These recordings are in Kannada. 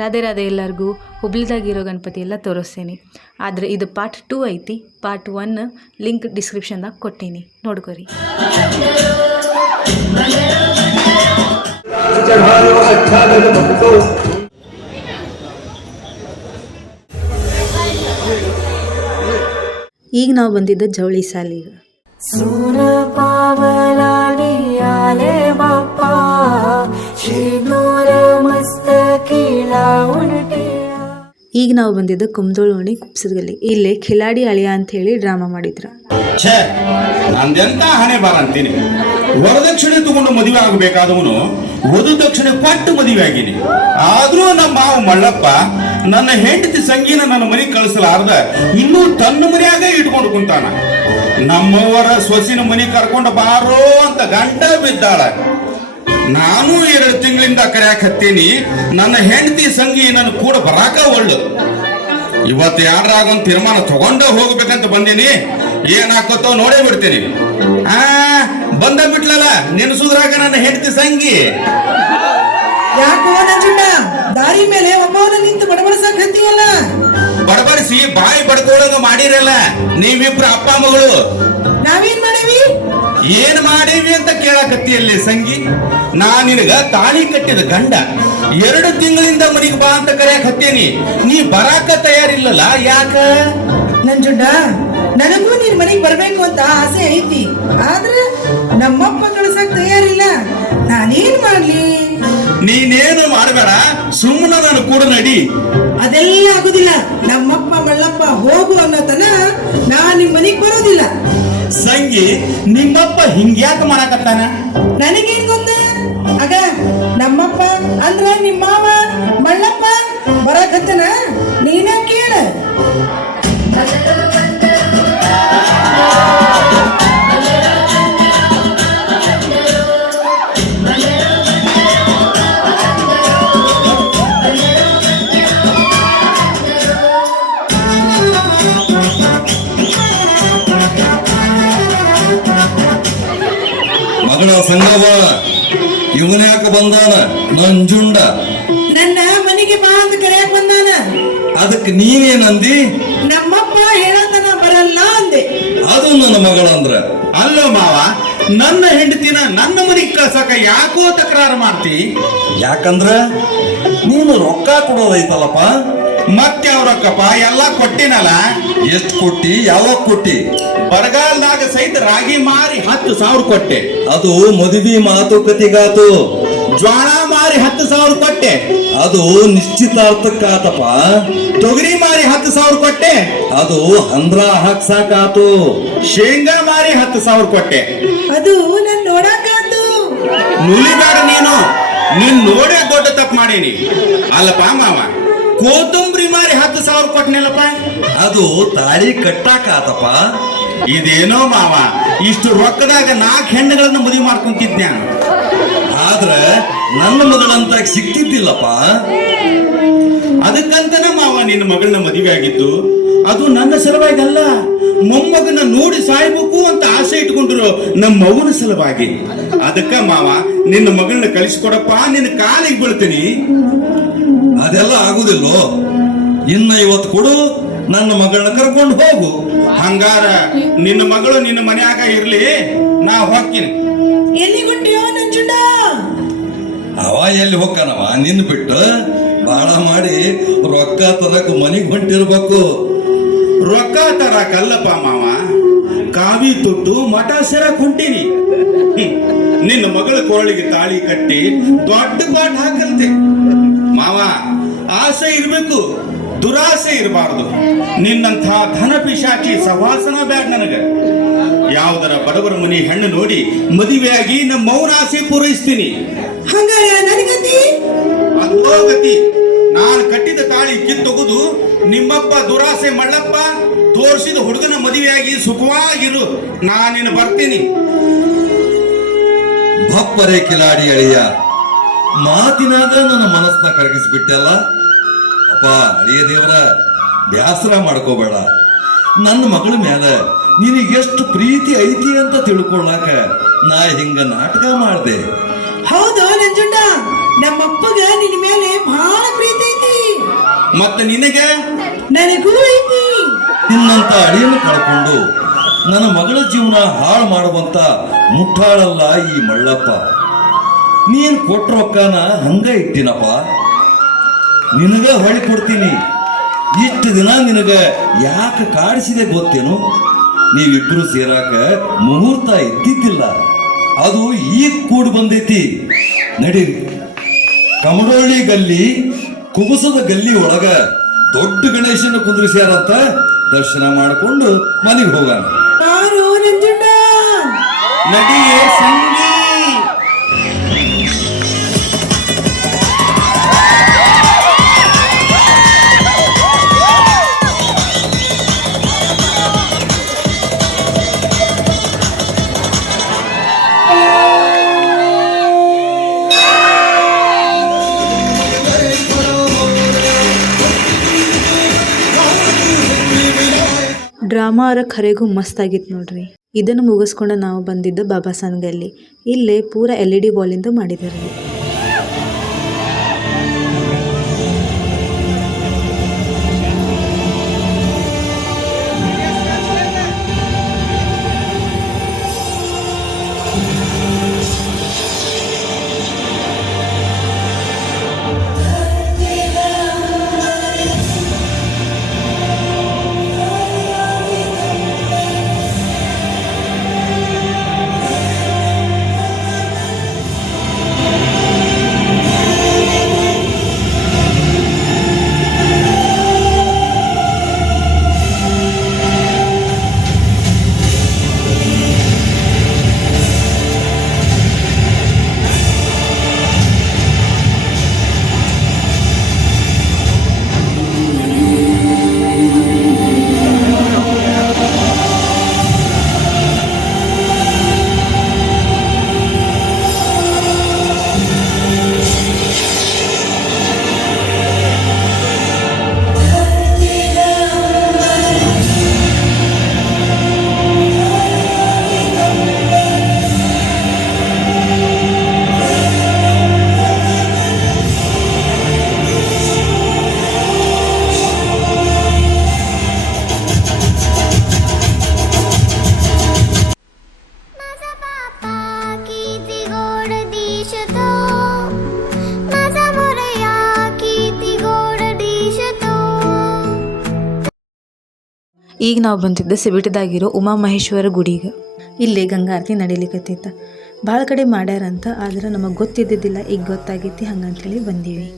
ರಾಧೆ ರಾಧೆ ಎಲ್ಲರಿಗೂ. ಹುಬ್ಳಿದಾಗಿರೋ ಗಣಪತಿ ಎಲ್ಲ ತೋರಿಸ್ತೀನಿ. ಆದರೆ ಇದು ಪಾರ್ಟ್ 2 ಐತಿ. ಪಾರ್ಟ್ 1 ಲಿಂಕ್ ಡಿಸ್ಕ್ರಿಪ್ಷನ್ದಾಗ ಕೊಟ್ಟೀನಿ, ನೋಡ್ಕೊರಿ. ಈಗ ನಾವು ಬಂದಿದ್ದ ಜವಳಿ ಸಾಲಿಗೆ. ಈಗ ನಾವು ಬಂದಿದ್ದ ಕುಮ್ದೋಳೋಣಿ ಕುಪ್ಸದಲ್ಲಿ. ಇಲ್ಲೇ ಖಿಲಾಡಿ ಅಳಿಯ ಅಂತ ಹೇಳಿ ಡ್ರಾಮಾ ಮಾಡಿದ್ರು. ನಂದೆಂತ ಹಣೆ ಬಾರ ಅಂತೀನಿ. ವರದಕ್ಷಿಣೆ ತಗೊಂಡು ಮದುವೆ ಆಗಬೇಕಾದವನು ವಧು ದಕ್ಷಿಣೆ ಪಟ್ಟು ಮದುವೆ ಆಗಿನಿ. ಆದ್ರೂ ನಮ್ಮ ಮಾವ ಮಳ್ಳಪ್ಪ ನನ್ನ ಹೆಂಡತಿ ಸಂಗೀನ ನನ್ನ ಮನೆಗೆ ಕಳಿಸಲಾರ್ದ ಇನ್ನೂ ತನ್ನ ಮನೆಯಾಗ ಇಟ್ಕೊಂಡು ಕುಂತಾನ. ನಮ್ಮವರ ಸೊಸಿನ ಮನೆ ಕರ್ಕೊಂಡು ಬಾರೋ ಅಂತ ಗಂಡ ಬಿದ್ದಾಳ. ನಾನು 2 ತಿಂಗಳಿಂದ ಕರೆಯಾಕ ಹತ್ತೀನಿ. ನನ್ನ ಹೆಂಡತಿ ಸಂಗಿ ನನ್ನ ಕೂಡ ಬರಾಕ ಒಳ್ಳು. ಇವತ್ತು ಯಾರಾಗ ಒಂದು ತೀರ್ಮಾನ ತಗೊಂಡ ಹೋಗ್ಬೇಕಂತ ಬಂದೀನಿ. ಏನಾಕತ್ತೋ ನೋಡೇ ಬಿಡ್ತೀನಿ. ಬಂದ ಬಿಟ್ಲಲ್ಲ ನೆನಸುದ್ರಾಗ ನನ್ನ ಹೆಂಡತಿ ಸಂಗಿ. ಯಾಕೋ ನಂಜುಂಡ ದಾರಿ ಮೇಲೆ ಒಬ್ಬವನ ನಿಂತು ಬಡಬಡಿಸಕ್ ಹತ್ತಿಯಲ್ಲ. ಬಡಬಡಿಸಿ ಬಾಯಿ ಬಡ್ಕೊಳಂಗ ಮಾಡಿರಲ್ಲ ನೀವಿಬ್ರು ಅಪ್ಪ ಮಗಳು. ನಾವೇನ್ ಮಾಡೀವಿ? ಏನ್ ಮಾಡೀವಿ ಅಂತ ಕೇಳಕತ್ತಿಯಲ್ಲಿ ಸಂಗಿ. ನಾ ನಿನಗ ತಾಳಿ ಕಟ್ಟಿದ ಗಂಡ 2 ತಿಂಗಳಿಂದ ಮನಿಗೆ ಬಾ ಅಂತ ಕರೆಯಕ್ ಹತ್ತೇನಿ. ನೀ ಬರಾಕ ತಯಾರಿಲ್ಲಲ್ಲ, ಯಾಕ? ನಂಜುಂಡ ನನಗೂ ನೀನ್ ಮನೆಗ್ ಬರ್ಬೇಕು ಅಂತ ಆಸೆ ಐತಿ. ಆದ್ರೆ ನಮ್ಮಪ್ಪ ಕಳ್ಸಕ್ ತಯಾರಿಲ್ಲ. ನಾನೇನ್ ಮಾಡ್ಲಿ? ನೀನೇನು ಮಾಡಬೇಡ, ಸುಮ್ಮನ ನಾನು ಕೂಡ ನಡಿ. ಅದೆಲ್ಲ ಆಗುದಿಲ್ಲ. ನಮ್ಮಪ್ಪ ಮಳ್ಳಪ್ಪ ಹೋಗು ಅನ್ನೋತನ ನಾ ನಿಮ್ ಮನೆಗ್ ಬರೋದಿಲ್ಲ. ಸಂಗಿ, ನಿಮ್ಮಪ್ಪ ಹಿಂಗ್ಯಾಕ ಮಾಡಕತ್ತಾನ? ನನಗೇನ್ ಗೊತ್ತ? ಆಗ ನಮ್ಮಪ್ಪ ಅಂದ್ರ ನಿಮ್ಮ ಮಾವ ಮಳ್ಳಪ್ಪ ಬರಕತ್ತನ, ನೀನ ಕೇಳ. ಮಗಳ ಸಂಗವ ಇವನ ಯಾಕ ಬಂದಾನ? ನಂಜುಂಡ ನನ್ನ ಮನೆಗೆ ಬಾ ಅಂತ ಕರೆಯಕ್ ಬಂದಾನ. ಅದಕ್ಕೆ ನೀನೇನಂದಿ? ನಮ್ಮಪ್ಪ ಹೇಳತನ ಬರಲ್ಲ ಅಂದೆ. ಅದು ನನ್ನ ಮಗಳಂದ್ರ. ಅಲ್ಲೋ ಮಾವ, ನನ್ನ ಹೆಂಡತಿನ ನನ್ನ ಮನೆಗೆ ಕಳ್ಸಕ ಯಾಕೋ ತಕರಾರು ಮಾಡ್ತಿ? ಯಾಕಂದ್ರ ನೀನು ರೊಕ್ಕ ಕೊಡೋದೈತಲ್ಲಪ್ಪ. ಮತ್ತೆ ಅವ್ರಕ್ಕಪ್ಪ ಎಲ್ಲ ಕೊಟ್ಟಿನಲ್ಲ. ಎಷ್ಟ್ ಕೊಟ್ಟಿ? ಯಾವಾಗ ಕೊಟ್ಟಿ? ಬರಗಾಲದಾಗ ಸಹಿತ ರಾಗಿ ಮಾರಿ 10,000 ಕೊಟ್ಟೆ. ಅದು ಮದುವೆ ಮಾತುಕತೆಗಾತು. ಜ್ವಾಳ ಮಾರಿ 10,000 ಕೊಟ್ಟೆ. ಅದು ನಿಶ್ಚಿತಾರ್ಥಕ್ಕಾತಪ್ಪ. ತೊಗರಿ ಮಾರಿ 10,000 ಕೊಟ್ಟೆ. ಅದು ಹಂದ್ರ ಹಾಕ್ಸಾಕಾತು. ಶೇಂಗಾ ಮಾರಿ 10,000 ಕೊಟ್ಟೆ. ಅದು ನನ್ ನೋಡಕಾತು. ನುಲಿಬೇಡ ನೀನು ನೋಡೇ ದೊಡ್ಡ ತಪ್ಪು ಮಾಡೀನಿ. ಅಲ್ಲಪ್ಪ ಮಾವ, ಕೋತಂಬರಿ ಮಾರಿ 10,000 ಕೊಟ್ಟನಿಲ್ಲಪ್ಪ. ಅದು ತಾಳಿ ಕಟ್ಟಾಕಾತಪ್ಪ. ಇದೇನೋ ಮಾವ, ಇಷ್ಟು ರೊಕ್ಕದಾಗ 4 ಹೆಣ್ಣುಗಳನ್ನ ಮದುವೆ ಮಾಡ್ಕೊಂತಿದ್ನ. ಆದ್ರ ನನ್ನ ಮಗಳಂತ ಸಿಕ್ತಿದ್ದಿಲ್ಲಪ್ಪ. ಅದಕ್ಕಂತನ ಮಾವ ನಿನ್ನ ಮಗಳನ್ನ ಮದುವೆ ಆಗಿದ್ದು. ಅದು ನನ್ನ ಸಲುವಾಗಿ ಅಲ್ಲ, ಮೊಮ್ಮಗನ ನೋಡಿ ಸಾಯ್ಬೇಕು ಅಂತ ಆಸೆ ಇಟ್ಕೊಂಡಿರೋ ನಮ್ಮ ಮಗನ ಸಲುವಾಗಿ. ಅದಕ್ಕ ಮಾವ ನಿನ್ನ ಮಗಳನ್ನ ಕಳಿಸ್ಕೊಡಪ್ಪ, ನಿನ್ನ ಕಾಲಿಗೆ ಬೀಳ್ತೀನಿ. ಅದೆಲ್ಲ ಆಗುದಿಲ್ಲೋ. ಇನ್ನ ಇವತ್ತು ಕೊಡು, ನನ್ನ ಮಗಳನ್ನ ಕರ್ಕೊಂಡು ಹೋಗು. ಹಂಗಾರ ನಿನ್ನ ಮಗಳು ನಿನ್ನ ಮನ್ಯಾಗ ಇರ್ಲಿ, ನಾ ಹೋಗ್ತೀನಿ. ಎಲ್ಲಿ ಕೊಟ್ಟಿಯೋ ನಂಜುಂಡ? ಅವ ಎಲ್ಲಿ ಹೋಗ್ತಾನವ ನಿನ್ ಬಿಟ್ಟು? ಬಾಳ ಮಾಡಿ ರೊಕ್ಕ ತರಕ್ ಮನಿಗ್ ಹೊಂಟಿರ್ಬೇಕು. ರೊಕ್ಕ ತರಕಲ್ಲಪ್ಪ ಮಾವ, ಕಾವಿ ತೊಟ್ಟು ಮಠ ಸೇರಕ್ ಹೊಂಟೀನಿ. ನಿನ್ನ ಮಗಳ ಕೊರಳಿಗೆ ತಾಳಿ ಕಟ್ಟಿ ದೊಡ್ಡ ಪಾಠ ಹಾಕಂತೆ. ಮಾವ, ಆಸೆ ಇರ್ಬೇಕು, ದುರಾಸೆ ಇರಬಾರ್ದು. ನಿನ್ನಂಥ ಧನ ಪಿಶಾಚಿ ಸವಾಸನ ಬ್ಯಾಡ ನನಗ. ಯಾವುದರ ಬಡವರ ಮನೆ ಹೆಣ್ಣು ನೋಡಿ ಮದುವೆಯಾಗಿ ನಮ್ಮ ಮೌನ ಆಸೆ ಪೂರೈಸ್ತೀನಿ. ಹಂಗಾರ ನನಗತಿ ಅದೋ ಗತಿ. ನಾನು ಕಟ್ಟಿದ ತಾಳಿ ಕಿತ್ತೊಗುದು ನಿಮ್ಮಪ್ಪ ದುರಾಸೆ ಮಳ್ಳಪ್ಪ ತೋರಿಸಿದ ಹುಡುಗನ ಮದುವೆಯಾಗಿ ಸುಖವಾಗಿರು. ನಾನಿನ್ನು ಬರ್ತೀನಿ. ಭಪ್ಪರೆ ಕಿಲಾಡಿ ಅಳಿಯ, ಮಾತಿನಾಗ ನನ್ನ ಮನಸ್ಸನ್ನ ಕರಗಿಸ್ಬಿಟ್ಟೆಲ್ಲ. ಅಪ್ಪ ಅಳಿಯ ದೇವರ, ಬ್ಯಾಸರ ಮಾಡ್ಕೋಬೇಡ. ನನ್ನ ಮಗಳ ಮೇಲೆ ನಿನಗೆಷ್ಟು ಪ್ರೀತಿ ಐತಿ ಅಂತ ತಿಳ್ಕೊಳ್ಳಾಕ ನಾ ಹಿಂಗ ನಾಟಕ ಮಾಡ್ದೆ. ಹೌದು ನಂಜುಂಡ, ನಮ್ಮಪ್ಪಗ ನಿನ್ನ ಮೇಲೆ ಬಹಳ ಪ್ರೀತಿ ಐತಿ. ಮತ್ತೆ ನಿನಗೆ ನನಗೂ ಐತಿ. ನಿನ್ನಂತ ಅಡಿಯನ್ನು ಕಳ್ಕೊಂಡು ನನ್ನ ಮಗಳ ಜೀವನ ಹಾಳು ಮಾಡುವಂತ ಮುಟ್ಟಾಳಲ್ಲ ಈ ಮಳ್ಳಪ್ಪ. ನೀನ್ ಕೊಟ್ಟ ರೊಕ್ಕನ ಹಂಗ ಇಟ್ಟಿನಪ್ಪ, ನಿನಗ ಹೊಳಿ ಕೊಡ್ತೀನಿ. ಇಷ್ಟು ದಿನ ನಿನಗ ಯಾಕೆ ಕಾಡಿಸಿದೆ ಗೊತ್ತೇನು? ನೀವಿಬ್ರು ಸೇರಾಕ ಮುಹೂರ್ತ ಇದ್ದಿದ್ದಿಲ್ಲ, ಅದು ಈಗ ಕೂಡಿ ಬಂದೈತಿ. ನಡೀರಿ, ಕಮಡೋಳ್ಳಿ ಗಲ್ಲಿ ಕುಬಸದ ಗಲ್ಲಿ ಒಳಗ ದೊಡ್ಡ ಗಣೇಶನ ಕುಂದ್ರಿಸ್ಯಾರಂತ ದರ್ಶನ ಮಾಡಿಕೊಂಡು ಮನೆಗೆ ಹೋಗೋಣ. ಯಾರು ನಂಜುಂಡ? ನಡಿಯೇ ಸಂಗಿ. ಡ್ರಾಮಾ ಅವರ ಖರೆಗೂ ಮಸ್ತಾಗಿತ್ತು ನೋಡ್ರಿ. ಇದನ್ನು ಮುಗಿಸ್ಕೊಂಡು ನಾವು ಬಂದಿದ್ದು ಬಾಬಾಸಾನ್ ಗಲ್ಲಿ. ಇಲ್ಲೇ ಪೂರ LED ವಾಲಿಂದು ಮಾಡಿದ್ದಾರೆ. ಈಗ ನಾವು ಬಂದಿದ್ದ ಸಿಬಿಟದಾಗಿರೋ ಉಮಾಮಹೇಶ್ವರ ಗುಡಿಗೆ. ಇಲ್ಲೇ ಗಂಗಾರತಿ ನಡೀಲಿಕತ್ತೈತ. ಭಾಳ ಕಡೆ ಮಾಡ್ಯಾರಂತ, ಆದ್ರೆ ನಮಗೆ ಗೊತ್ತಿದ್ದಿದ್ದಿಲ್ಲ. ಈಗ ಗೊತ್ತಾಗೈತಿ, ಹಂಗಂತೇಳಿ ಬಂದೀವಿ.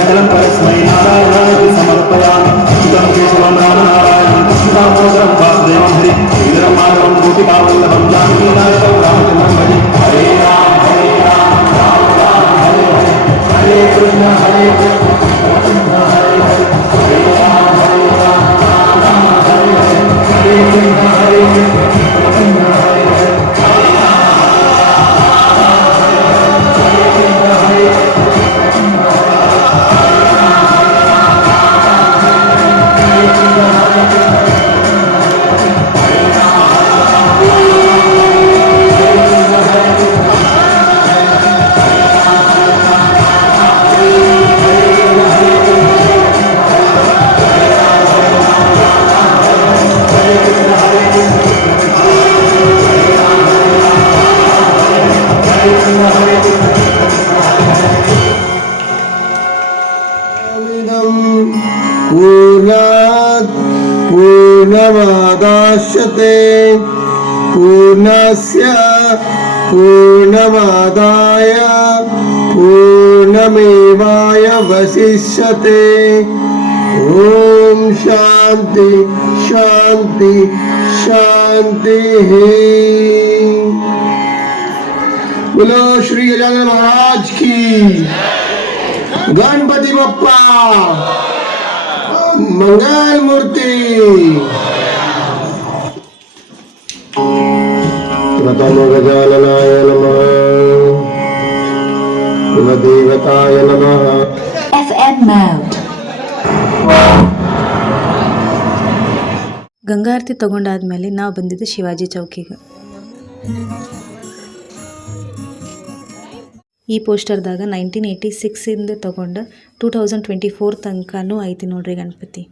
सकलं परस्मै नारायणाय समर्पयामि सुतं केशवं रामनारायणं कृष्णदामोदरं वासुदेवं हरि श्रीधरं माधवं गोपिकावल्लभं जानकीनायकं रामचन्द्रं भजे हरे राम राम राम हरे हरे हरे कृष्ण हरे कृष्ण कृष्ण हरे हरे हरे राम राम हरे हरे हरे कृष्ण हरे कृष्ण कृष्ण हरे हरे पूर्णात् पूर्णमादाश्यते पूर्णस्य पूर्णमादाय पूर्णमेवाय वशिष्यते ॐ शान्ति शान्ति शान्तिः। बोलो श्री गजानन महाराज की, गणपति बप्पा मंगल मूर्ति। प्रथम गजाननाय नमः, कुलदेवताय नमः। FM mode. ಗಂಗಾ ಆರತಿ ತಗೊಂಡಾದ್ಮೇಲೆ ನಾವು ಬಂದಿದ್ದು ಶಿವಾಜಿ ಚೌಕಿಗೆ. ಈ ಪೋಸ್ಟರ್ದಾಗ 1986 ತಗೊಂಡ 2024 ತನಕನೂ ಐತಿ ನೋಡ್ರಿ ಗಣಪತಿ.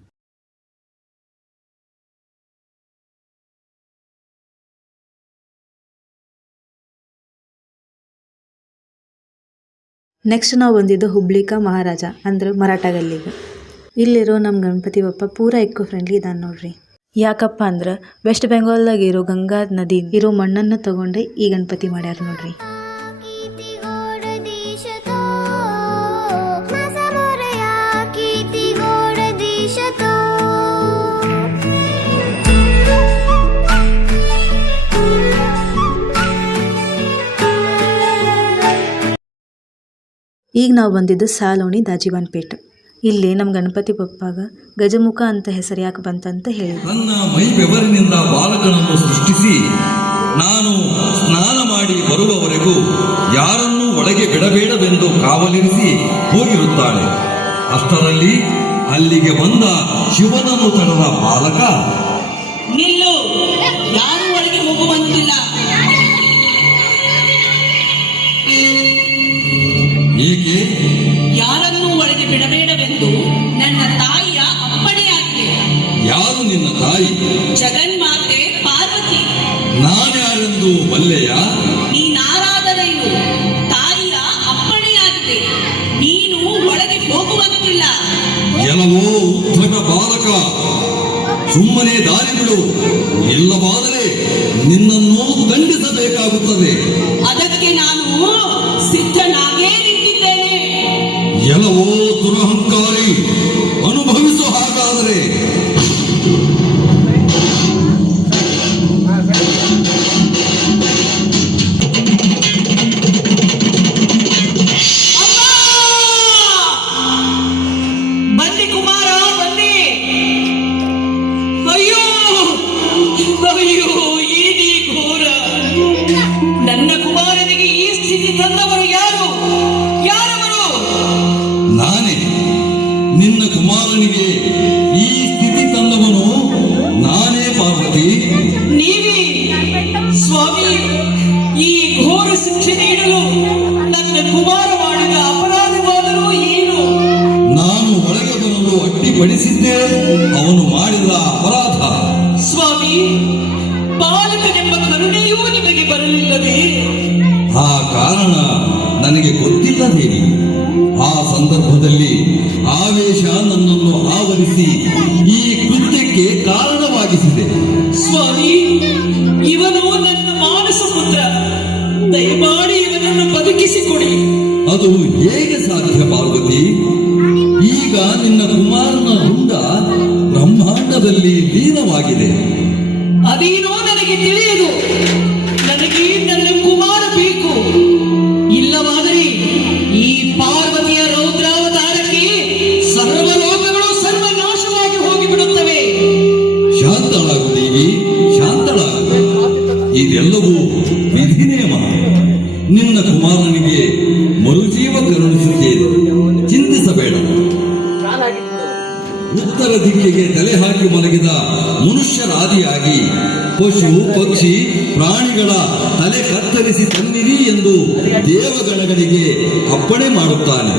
ನೆಕ್ಸ್ಟ್ ನಾವು ಬಂದಿದ್ದು ಹುಬ್ಳಿಕ ಮಹಾರಾಜ ಅಂದ್ರೆ ಮರಾಠ ಗಲ್ಲಿಗೆ. ಇಲ್ಲಿರೋ ನಮ್ಮ ಗಣಪತಿ ಬಪ್ಪ ಪೂರಾ ಎಕೋ ಫ್ರೆಂಡ್ಲಿ ಇದಾನ ನೋಡ್ರಿ. ಯಾಕಪ್ಪ ಅಂದ್ರೆ ವೆಸ್ಟ್ ಬೆಂಗಾಲ್ದಾಗ ಇರೋ ಗಂಗಾ ನದಿ ಇರೋ ಮಣ್ಣನ್ನು ತಗೊಂಡೆ ಈ ಗಣಪತಿ ಮಾಡ್ಯಾರ ನೋಡ್ರಿ. ಈಗ ನಾವು ಬಂದಿದ್ದು ಸಾಲೋಣಿ ದಾಜಿವಾನ್ಪೇಟ್. ಇಲ್ಲಿ ನಮ್ಮ ಗಣಪತಿ ಬಪ್ಪಾಗ ಗಜಮುಖ ಅಂತ ಹೆಸರು ಯಾಕೆ ಬಂತಂತ ಹೇಳಿದ್ರು. ನನ್ನ ಮೈ ಬೆವರಿನಿಂದ ಬಾಲಕನನ್ನು ಸೃಷ್ಟಿಸಿ ನಾನು ಸ್ನಾನ ಮಾಡಿ ಬರುವವರೆಗೂ ಯಾರನ್ನೂ ಒಳಗೆ ಬಿಡಬೇಡವೆಂದು ಕಾವಲಿರಿಸಿ ಹೋಗಿರುತ್ತಾಳೆ. ಅಷ್ಟರಲ್ಲಿ ಅಲ್ಲಿಗೆ ಬಂದ ಶಿವನನ್ನು ತಡೆದ ಬಾಲಕ, ನಿಲ್ಲು, ಯಾರು ಒಳಗೆ ಹೋಗುವಂತಿಲ್ಲ. ಏಕೆ? ಯಾರನ್ನೂ ಒಳಗೆ ಬಿಡಬೇಡವೆಂದು ನನ್ನ ತಾಯಿಯ ಅಪ್ಪಣೆಯಾಗಿದೆ. ಯಾರು ನಿನ್ನ ತಾಯಿ? ಜಗನ್ಮಾತೆ ಪಾರ್ವತಿ. ನಾನ್ಯಾರೆಂದು ಬಲ್ಲೆಯ? ನೀನಾರಾದರೇನು, ತಾಯಿಯ ಅಪ್ಪಣೆಯಾಗಿದೆ. ನೀನು ಒಳಗೆ ಹೋಗುವಂತಿಲ್ಲ. ಎಲ್ಲವೋ ಉದ್ಧತ ಬಾಲಕ, ಸುಮ್ಮನೆ ದಾರಿ ಬಿಡು, ಇಲ್ಲವಾದರೆ ನಿನ್ನನ್ನು ದಂಡಿಸಬೇಕಾಗುತ್ತದೆ. ಅದಕ್ಕೆ ನಾನು ಸಿದ್ಧನಾಗೇ ನಿಂತಿದ್ದೇನೆ. ಎಲ್ಲವೋ ದುರಹಂಕಾರಿ, ಅನುಭವಿಸು ಹಾಗಾದರೆ. ಬನ್ನಿ ಕುಮಾರ, ಬನ್ನಿ. ಅಯ್ಯೋ ಅಯ್ಯೋ, ಈ ಘೋರ. ನನ್ನ ಕುಮಾರನಿಗೆ ಈ ಸ್ಥಿತಿ ತಂದವರು ಯಾರು? ಯಾರವರು? ನಾನೇ ನಿನ್ನ ಕುಮಾರನಿಗೆ ಈ ಸ್ಥಿತಿ ತಂದವನು ನಾನೇ ಪಾರ್ವತಿ. ನೀವೇ ಸ್ವಾಮಿ, ಈ ಘೋರ ಶಿಕ್ಷೆ ನೀಡಲು ನನ್ನ ಕುಮಾರ ಮಾಡಿದ ಅಪರಾಧವಾದರೂ ಏನು? ನಾನು ಒಳಗೆ ಬರಲು ಅಡ್ಡಿಪಡಿಸಿದ್ದೇ ಅವನು ಮಾಡಿದ ಅಪರಾಧ. ಸ್ವಾಮಿ, ಬಾಲಕನೆಂಬ ಕರುಣೆಯೂ ನಿಮಗೆ ಬರಲಿಲ್ಲವೇ? ಆ ಕಾರಣ ನನಗೆ ಗೊತ್ತಿಲ್ಲದೇನೆ. ಆ ಸಂದರ್ಭದಲ್ಲಿ ಆವೇಶ ಅದು ಹೇಗೆ ಸಾಧ್ಯ ಪಾರ್ವತಿ? ಈಗ ನಿನ್ನ ಕುಮಾರನ ರುಂಡ ಬ್ರಹ್ಮಾಂಡದಲ್ಲಿ ಲೀನವಾಗಿದೆ. ಅದೇನೋ ನನಗೆ ತಿಳಿಯದು. ನನಗೆ ನನ್ನ ಕುಮಾರ ಬೇಕು. ಇಲ್ಲವಾದರೆ ಈ ಪಾರ್ವತಿಯ ರೌದ್ರಾವತಾರಕ್ಕೆ ಸರ್ವಲೋಕಗಳು ಸರ್ವನಾಶವಾಗಿ ಹೋಗಿಬಿಡುತ್ತವೆ. ಶಾಂತಳಾಗು ದೇವಿ, ಶಾಂತಳಾಗು. ಇದೆಲ್ಲವೂ ವಿಧಿ ನೇಮ. ನಿನ್ನ ಕುಮಾರನಿಗೆ ಮರುಜೀವ ಕರುಣಿಸುತ್ತೇನೆ, ಚಿಂತಿಸಬೇಡ. ಉತ್ತರ ದಿಕ್ಕಿಗೆ ತಲೆ ಹಾಕಿ ಮಲಗಿದ ಮನುಷ್ಯರಾದಿಯಾಗಿ ಪಶು ಪಕ್ಷಿ ಪ್ರಾಣಿಗಳ ತಲೆ ಕತ್ತರಿಸಿ ತನ್ನಿರಿ ಎಂದು ದೇವಗಣಗಳಿಗೆ ಅಪ್ಪಣೆ ಮಾಡುತ್ತಾನೆ.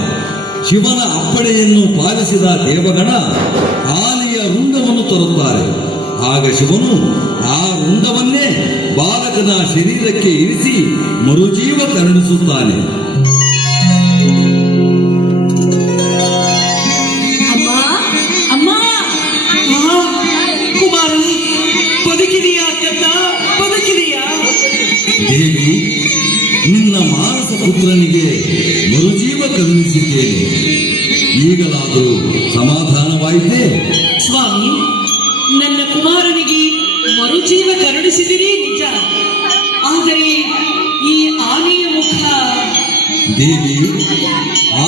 ಶಿವನ ಅಪ್ಪಣೆಯನ್ನು ಪಾಲಿಸಿದ ದೇವಗಣ ಆನೆಯ ರುಂಡವನ್ನು ತರುತ್ತಾರೆ. ಆಗ ಶಿವನು ಆ ರುಂಡವನ್ನೇ ಬಾಲಕನ ಶರೀರಕ್ಕೆ ಇರಿಸಿ ಮರುಜೀವ ಕರುಣಿಸುತ್ತಾನೆ. ಕುಮಾರ, ಬದುಕಿದೆಯಾ ಕತ್ತ? ಬದುಕಿದೆಯಾ? ದೇವಿ, ನಿನ್ನ ಮಾನಸ ಪುತ್ರನಿಗೆ ಮರುಜೀವ ಕರುಣಿಸಿದ್ದೇನೆ. ಈಗಲಾದರೂ ಸಮಾಧಾನವಾಯಿತೇ? ಸ್ವಾಮಿ, ನನ್ನ ಕುಮಾರನಿಗೆ ಮರುಜೀವ ಕರುಣಿಸಿದಿರಿ ನಿಜ. ಆದರೆ ಈ ಆನೆಯ ಮುಖ. ದೇವಿ,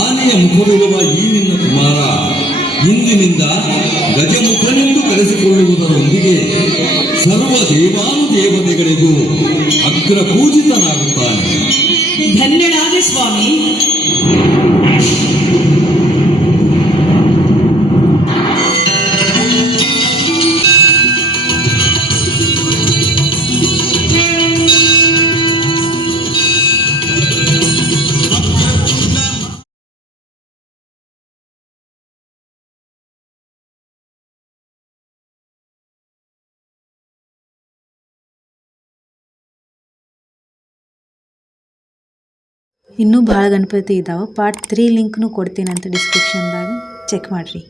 ಆನೆಯ ಮುಖವಿರುವ ಈ ನಿನ್ನ ಕುಮಾರ ಇಂದಿನಿಂದ ಗಜಮುಖನೆಂದು ಕರೆಸಿಕೊಳ್ಳುವುದರೊಂದಿಗೆ ಸರ್ವ ದೇವಾನುದೇವತೆಗಳಿಗೂ ಅಗ್ರ ಪೂಜಿತನಾಗುತ್ತಾನೆ. ಧನ್ಯನಾದ ಸ್ವಾಮಿ. ಇನ್ನೂ ಭಾಳ ಗಣಪತಿ ಇದ್ದಾವೆ. ಪಾರ್ಟ್ 3 ಲಿಂಕ್ನು ಕೊಡ್ತೀನಿ ಅಂತ ಡಿಸ್ಕ್ರಿಪ್ಷನ್ದಾಗ ಚೆಕ್ ಮಾಡಿರಿ.